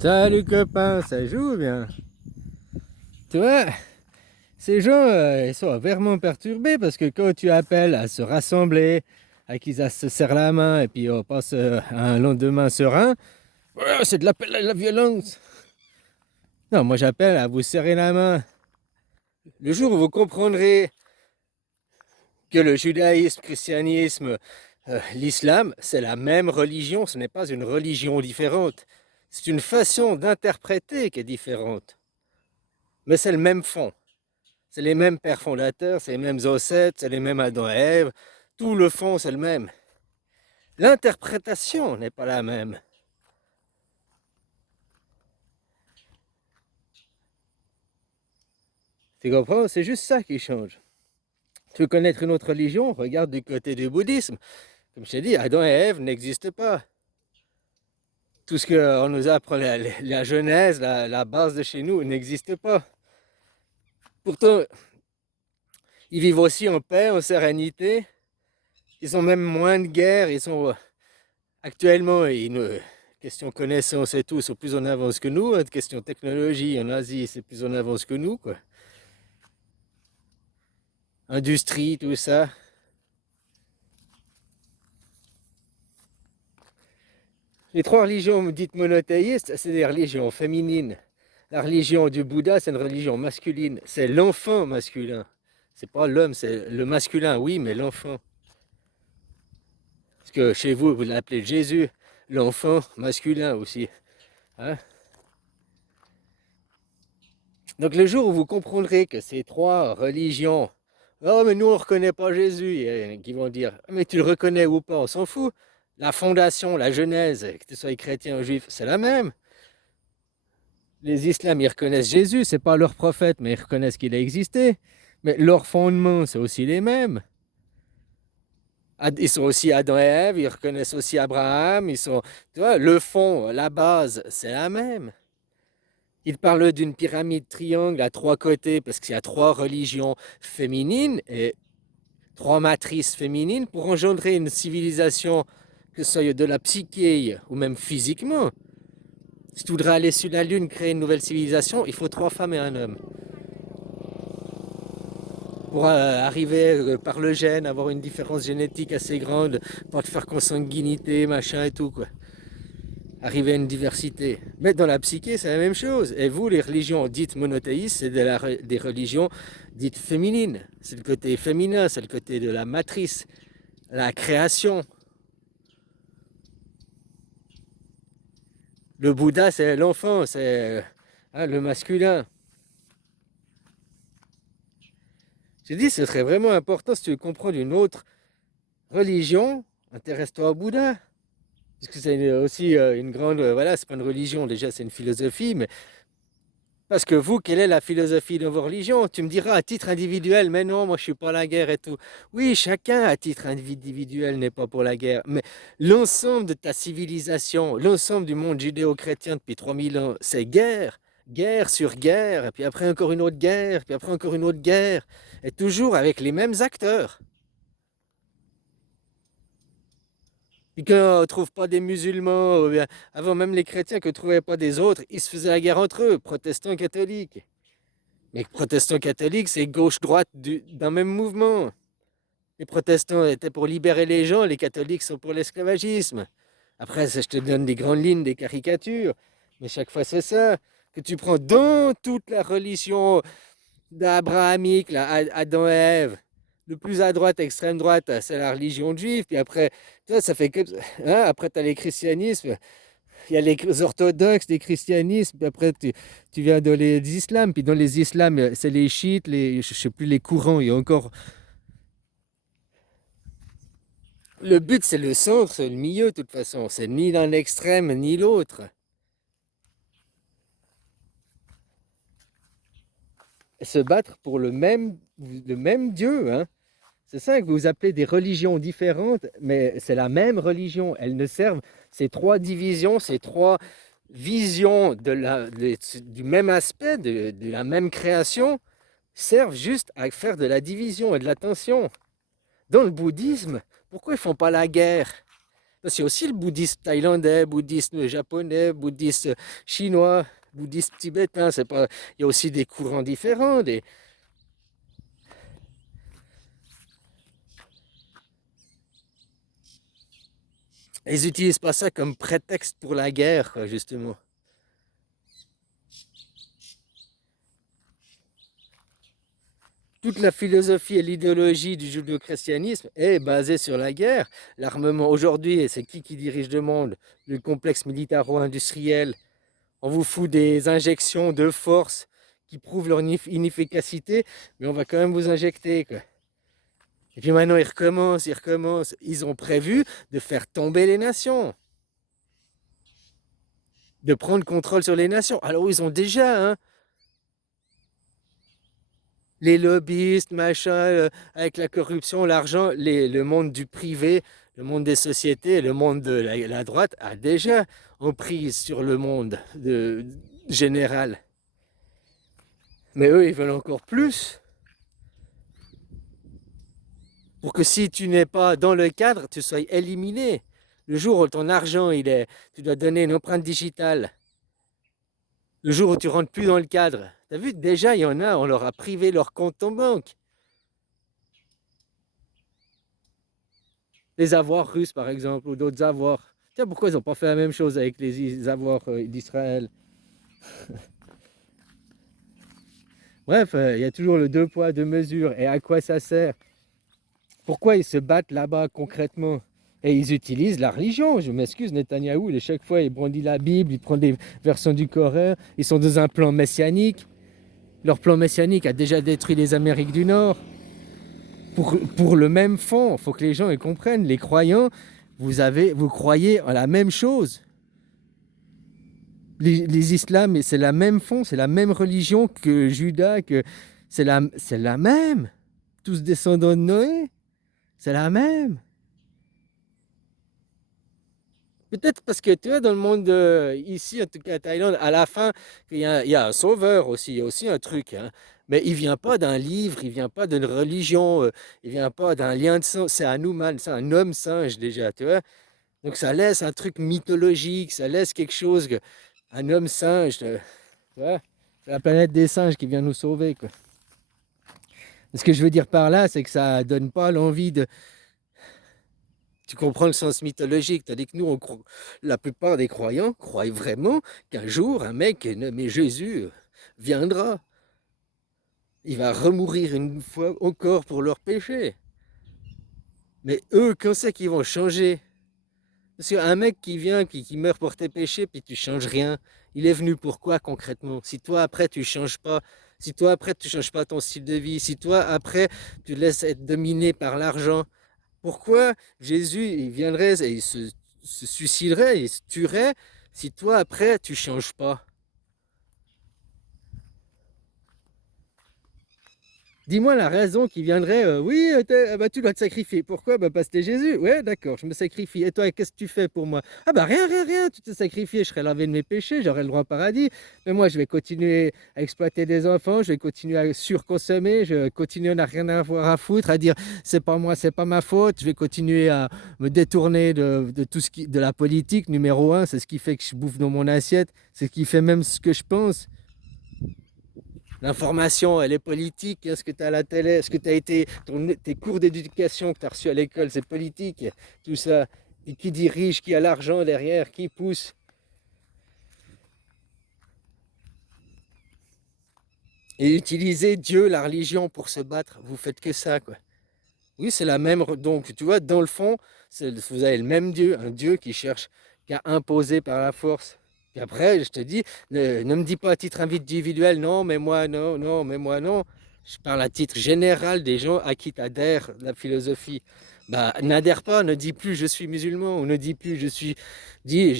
Salut copain, ça joue bien. Tu vois, ces gens, ils sont vraiment perturbés parce que quand tu appelles à se rassembler, à qu'ils se serrent la main et puis on passe à un lendemain serein, ouais, c'est de l'appel à la violence. Non, moi j'appelle à vous serrer la main. Le jour où vous comprendrez que le judaïsme, le christianisme, l'islam, c'est la même religion, ce n'est pas une religion différente. C'est une façon d'interpréter qui est différente. Mais c'est le même fond. C'est les mêmes pères fondateurs, c'est les mêmes ancêtres, c'est les mêmes Adam et Ève. Tout le fond, c'est le même. L'interprétation n'est pas la même. Tu comprends? C'est juste ça qui change. Tu veux connaître une autre religion? Regarde du côté du bouddhisme. Comme je t'ai dit, Adam et Ève n'existent pas. Tout ce qu'on nous apprend, la Genèse, la base de chez nous, n'existe pas. Pourtant, ils vivent aussi en paix, en sérénité. Ils ont même moins de guerre. Ils sont actuellement, question connaissance et tout, sont plus en avance que nous. Hein, question technologie en Asie, c'est plus en avance que nous, quoi. Industrie, tout ça. Les trois religions dites monothéistes, c'est des religions féminines. La religion du Bouddha, c'est une religion masculine. C'est l'enfant masculin. C'est pas l'homme, c'est le masculin, oui, mais l'enfant. Parce que chez vous, vous l'appelez Jésus, l'enfant masculin aussi. Hein. Donc le jour où vous comprendrez que ces trois religions, oh mais nous on ne reconnaît pas Jésus, il y en a qui vont dire, mais tu le reconnais ou pas, on s'en fout. La fondation, la genèse, que tu sois chrétien ou juif, c'est la même. Les islams, ils reconnaissent Jésus, c'est pas leur prophète, mais ils reconnaissent qu'il a existé. Mais leurs fondements, c'est aussi les mêmes. Ils sont aussi Adam et Ève, ils reconnaissent aussi Abraham, ils sont, tu vois, le fond, la base, c'est la même. Il parle d'une pyramide triangle à trois côtés parce qu'il y a trois religions féminines et trois matrices féminines pour engendrer une civilisation, que ce soit de la psyché ou même physiquement. Si tu voudrais aller sur la Lune, créer une nouvelle civilisation, il faut trois femmes et un homme. Pour arriver par le gène, avoir une différence génétique assez grande, pour te faire consanguinité, machin et tout, quoi. Arriver à une diversité. Mais dans la psyché, c'est la même chose. Et vous, les religions dites monothéistes, c'est des religions dites féminines. C'est le côté féminin, c'est le côté de la matrice, la création. Le Bouddha, c'est l'enfant, c'est le masculin. Je dis, ce serait vraiment important si tu veux comprendre une autre religion, intéresse-toi au Bouddha. Parce que c'est aussi une grande, voilà, c'est pas une religion, déjà c'est une philosophie, mais parce que vous, quelle est la philosophie de vos religions? Tu me diras à titre individuel, mais non, moi je suis pas la guerre et tout. Oui, chacun à titre individuel n'est pas pour la guerre, mais l'ensemble de ta civilisation, l'ensemble du monde judéo-chrétien depuis 3000 ans, c'est guerre, guerre sur guerre, et puis après encore une autre guerre, puis après encore une autre guerre, et toujours avec les mêmes acteurs. Puis quand on ne trouve pas des musulmans, ou bien, avant même les chrétiens qui ne trouvaient pas des autres, ils se faisaient la guerre entre eux, protestants, catholiques. Mais protestants, catholiques, c'est gauche-droite d'un même mouvement. Les protestants étaient pour libérer les gens, les catholiques sont pour l'esclavagisme. Après, ça, je te donne des grandes lignes, des caricatures. Mais chaque fois, c'est ça. Que tu prends dans toute la religion abrahamique, là, Adam et Ève. Le plus à droite, extrême droite, c'est la religion juive. Puis après, tu vois, ça fait que. Hein, après, tu as les christianismes. Il y a les orthodoxes, les christianismes. Puis après, tu viens dans les islams. Puis dans les islams, c'est les chiites, je ne sais plus les courants. Il y a encore. Le but, c'est le centre, c'est le milieu, de toute façon. C'est ni l'un extrême, ni l'autre. Se battre pour le même Dieu, hein. C'est ça que vous appelez des religions différentes, mais c'est la même religion. Elles ne servent, ces trois divisions, ces trois visions du même aspect, de la même création, servent juste à faire de la division et de la tension. Dans le bouddhisme, pourquoi ils ne font pas la guerre? Parce qu'il y a aussi le bouddhisme thaïlandais, bouddhisme japonais, bouddhisme chinois, bouddhisme tibétain. C'est pas... Il y a aussi des courants différents. Ils n'utilisent pas ça comme prétexte pour la guerre, quoi, justement. Toute la philosophie et l'idéologie du judéo-christianisme est basée sur la guerre. L'armement aujourd'hui, c'est qui dirige le monde? Le complexe militaro-industriel. On vous fout des injections de force qui prouvent leur inefficacité, mais on va quand même vous injecter, quoi. Et puis maintenant, ils recommencent, ils recommencent. Ils ont prévu de faire tomber les nations, de prendre contrôle sur les nations. Alors ils ont déjà, hein, les lobbyistes, machin, avec la corruption, l'argent, le monde du privé, le monde des sociétés, le monde de la droite a déjà emprise sur le monde général. Mais eux, ils veulent encore plus. Pour que si tu n'es pas dans le cadre, tu sois éliminé. Le jour où ton argent, tu dois donner une empreinte digitale. Le jour où tu rentres plus dans le cadre. Tu as vu, déjà, il y en a, on leur a privé leur compte en banque. Les avoirs russes, par exemple, ou d'autres avoirs. Tiens, pourquoi ils n'ont pas fait la même chose avec les avoirs d'Israël? Bref, il y a toujours le deux poids, deux mesures. Et à quoi ça sert? Pourquoi ils se battent là-bas concrètement? Et ils utilisent la religion. Je m'excuse, Netanyahou, chaque fois, il brandit la Bible, il prend des versions du Coran. Ils sont dans un plan messianique. Leur plan messianique a déjà détruit les Amériques du Nord. Pour le même fond, il faut que les gens ils comprennent. Les croyants, vous croyez en la même chose. Les islams, c'est la même fond, c'est la même religion que Judas, c'est la même. Tous descendants de Noé, c'est la même. Peut-être parce que tu vois, dans le monde ici, en tout cas à Thaïlande, à la fin, il y a un sauveur aussi, il y a aussi un truc, hein. Mais il vient pas d'un livre, il vient pas d'une religion, il vient pas d'un lien de sang, c'est un humain, c'est un homme singe déjà, tu vois. Donc ça laisse un truc mythologique, ça laisse quelque chose, un homme singe, tu vois. C'est la planète des singes qui vient nous sauver, quoi. Ce que je veux dire par là, c'est que ça donne pas l'envie de... Tu comprends le sens mythologique, tandis que nous, la plupart des croyants croient vraiment qu'un jour, un mec nommé Jésus viendra. Il va remourir une fois encore pour leurs péchés. Mais eux, quand c'est qu'ils vont changer? Parce qu'un mec qui vient, qui meurt pour tes péchés, puis tu changes rien, il est venu pour quoi concrètement? Si toi après tu changes pas, si toi après tu changes pas ton style de vie, si toi après tu laisses être dominé par l'argent, pourquoi Jésus il viendrait et il se suiciderait, il se tuerait si toi après tu changes pas? Dis-moi la raison qui viendrait, oui, bah, tu dois te sacrifier. Pourquoi? Bah, parce que t'es Jésus. Ouais, d'accord, je me sacrifie. Et toi, qu'est-ce que tu fais pour moi? Ah bah rien, rien, rien, tu te sacrifies, je serai lavé de mes péchés, j'aurai le droit au paradis. Mais moi, je vais continuer à exploiter des enfants, je vais continuer à surconsommer, je vais continuer à n'a rien à avoir à foutre, à dire c'est pas moi, c'est pas ma faute. Je vais continuer à me détourner de tout ce de la politique, numéro un, c'est ce qui fait que je bouffe dans mon assiette, c'est ce qui fait même ce que je pense. L'information, elle est politique. Est-ce que tu as à la télé? Est-ce que tu as été. Tes cours d'éducation que tu as reçus à l'école, c'est politique. Tout ça. Et qui dirige, qui a l'argent derrière, qui pousse. Et utiliser Dieu, la religion pour se battre. Vous faites que ça, quoi. Oui, c'est la même. Donc, tu vois, dans le fond, vous avez le même Dieu. Un Dieu qui cherche qu'à imposer par la force. Et après, je te dis, ne me dis pas à titre individuel, non, mais moi, non, non, mais moi, non. Je parle à titre général des gens à qui tu adhères la philosophie. Bah, n'adhère pas, ne dis plus je suis musulman, ou ne dis plus dis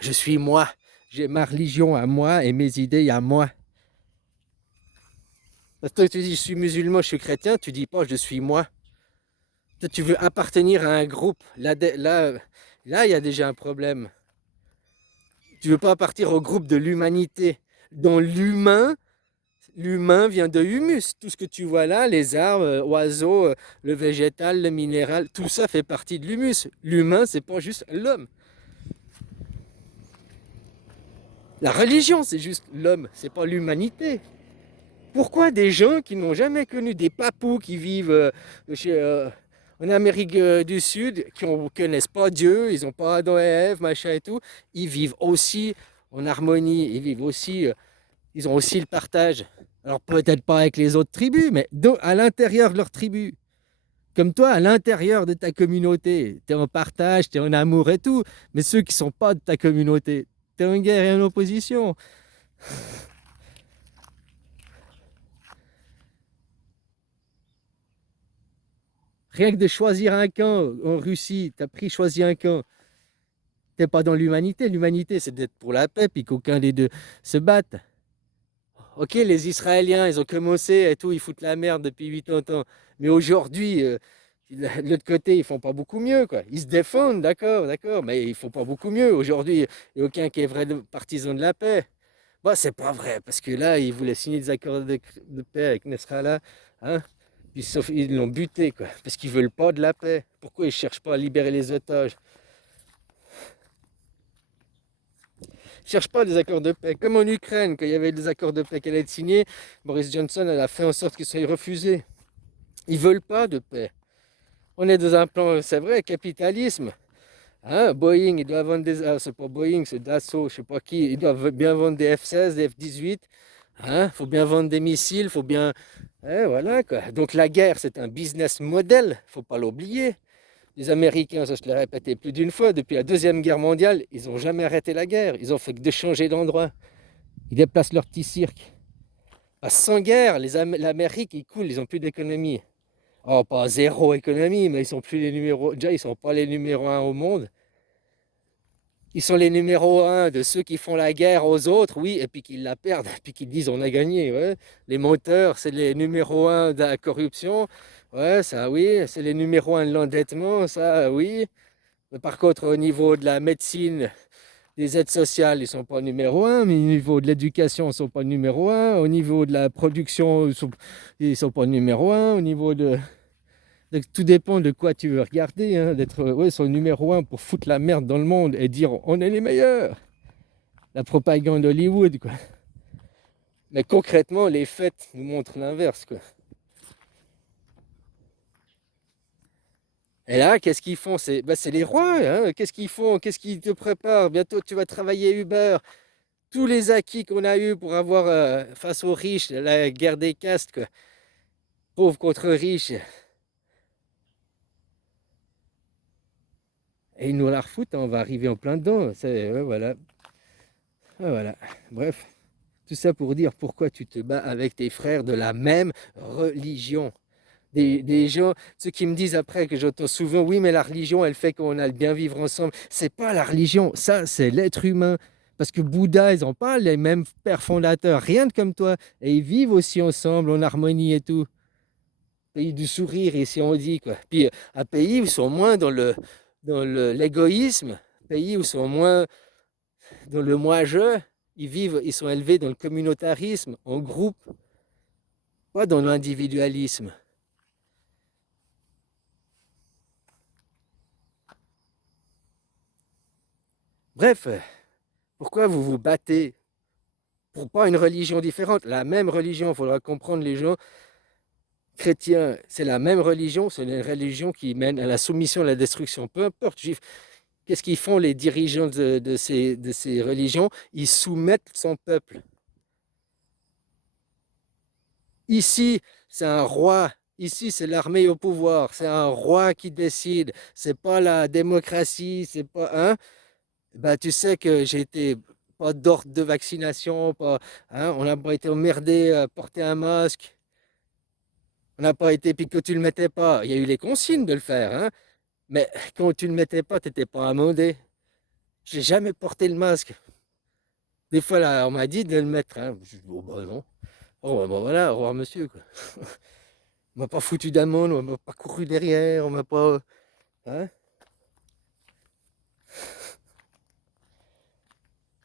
je suis moi. J'ai ma religion à moi et mes idées à moi. Parce que toi, tu dis je suis musulman, je suis chrétien, tu dis pas je suis moi. Toi, tu veux appartenir à un groupe. Là, il y a déjà un problème. Tu veux pas partir au groupe de l'humanité, dont l'humain, L'humain vient de humus. Tout ce que tu vois là, les arbres, oiseaux, le végétal, le minéral, tout ça fait partie de l'humus. L'humain, c'est pas juste l'homme. La religion, c'est juste l'homme, c'est pas l'humanité. Pourquoi des gens qui n'ont jamais connu des papous qui vivent en Amérique du Sud, qui ne connaissent pas Dieu, ils n'ont pas Adam et Ève, machin et tout, ils vivent aussi en harmonie, ils vivent aussi, ils ont aussi le partage. Alors peut-être pas avec les autres tribus, mais à l'intérieur de leur tribu. Comme toi, à l'intérieur de ta communauté, tu es en partage, tu es en amour et tout, mais ceux qui ne sont pas de ta communauté, tu es en guerre et en opposition. Rien que de choisir un camp en Russie, tu as pris choisir un camp. Tu n'es pas dans l'humanité. L'humanité, c'est d'être pour la paix, puis qu'aucun des deux se batte. Ok, les Israéliens, ils ont commencé et tout, ils foutent la merde depuis 80 ans. Mais aujourd'hui, de l'autre côté, ils font pas beaucoup mieux, quoi. Ils se défendent, d'accord, d'accord, mais ils font pas beaucoup mieux. Aujourd'hui, il n'y a aucun qui est vrai partisan de la paix. Bon, c'est pas vrai, parce que là, ils voulaient signer des accords de paix avec Nasrallah, hein. Puis, sauf ils l'ont buté, quoi, parce qu'ils veulent pas de la paix. Pourquoi ils cherchent pas à libérer les otages? Ils cherchent pas des accords de paix. Comme en Ukraine, quand il y avait des accords de paix qui allaient être signés, Boris Johnson elle a fait en sorte qu'ils soient refusés. Ils veulent pas de paix. On est dans un plan, c'est vrai, capitalisme. Hein, Boeing, ils doivent vendre des... c'est pas Boeing, c'est Dassault, je sais pas qui. Ils doivent bien vendre des F-16, des F-18. Hein, faut bien vendre des missiles, faut bien... voilà, quoi. Donc la guerre, c'est un business model, faut pas l'oublier. Les Américains, ça je l'ai répété plus d'une fois, depuis la Deuxième Guerre mondiale, ils n'ont jamais arrêté la guerre. Ils ont fait que de changer d'endroit. Ils déplacent leur petit cirque. Sans guerre, l'Amérique, ils coulent, ils n'ont plus d'économie. Oh, pas zéro économie, mais ils sont plus les numéros... Déjà, ils sont pas les numéros un au monde. Ils sont les numéros un de ceux qui font la guerre aux autres, oui, et puis qu'ils la perdent, et puis qu'ils disent on a gagné. Ouais. Les menteurs, c'est les numéros un de la corruption. Ouais, ça oui. C'est les numéros un de l'endettement, ça oui. Mais par contre, au niveau de la médecine, des aides sociales, ils ne sont pas numéro un, mais au niveau de l'éducation, ils ne sont pas numéro un. Au niveau de la production, ils ne sont pas numéro un. Au niveau de... Donc, tout dépend de quoi tu veux regarder, hein, d'être ouais, sur le numéro un pour foutre la merde dans le monde et dire on est les meilleurs. La propagande Hollywood, quoi. Mais concrètement, les faits nous montrent l'inverse, quoi. Et là, qu'est-ce qu'ils font? C'est les rois, hein. Qu'est-ce qu'ils font? Qu'est-ce qu'ils te préparent? Bientôt, tu vas travailler Uber. Tous les acquis qu'on a eus pour avoir face aux riches, la guerre des castes, quoi. Pauvres contre riches. Et ils nous la refoutent, hein, on va arriver en plein dedans. Ouais, voilà. Ouais, voilà. Bref, tout ça pour dire pourquoi tu te bats avec tes frères de la même religion. Des gens, ceux qui me disent après que j'entends souvent, oui, mais la religion, elle fait qu'on a le bien vivre ensemble. C'est pas la religion, ça, c'est l'être humain. Parce que Bouddha, ils ont pas les mêmes pères fondateurs, rien de comme toi. Et ils vivent aussi ensemble, en harmonie et tout. Pays du sourire, ici on dit, quoi. Puis un pays où ils sont moins l'égoïsme, pays où ils sont moins dans le moi-je, ils vivent, ils sont élevés dans le communautarisme, en groupe, pas dans l'individualisme. Bref, pourquoi vous vous battez pour pas une religion différente? La même religion, il faudra comprendre les gens chrétiens, c'est la même religion, c'est une religion qui mène à la soumission, à la destruction. Peu importe, juif, qu'est-ce qu'ils font les dirigeants de ces religions? Ils soumettent son peuple. Ici, c'est un roi. Ici, c'est l'armée au pouvoir. C'est un roi qui décide. C'est pas la démocratie. C'est pas hein. Bah, tu sais que j'ai été pas d'ordre de vaccination. Pas, hein, on n'a pas été emmerdé à porter un masque. On n'a pas été puis que tu le mettais pas. Il y a eu les consignes de le faire. Hein, mais quand tu le mettais pas, tu n'étais pas amendé. J'ai jamais porté le masque. Des fois, là, on m'a dit de le mettre. Hein. Je dis, oh, bah non. Oh, bah voilà, au revoir, monsieur. Quoi. On m'a pas foutu d'amende, on m'a pas couru derrière, on m'a pas. Hein?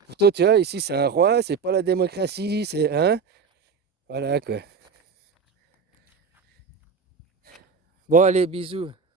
Pourtant, tu vois, ici c'est un roi, c'est pas la démocratie, c'est. Hein? Voilà quoi. Bon, allez, bisous.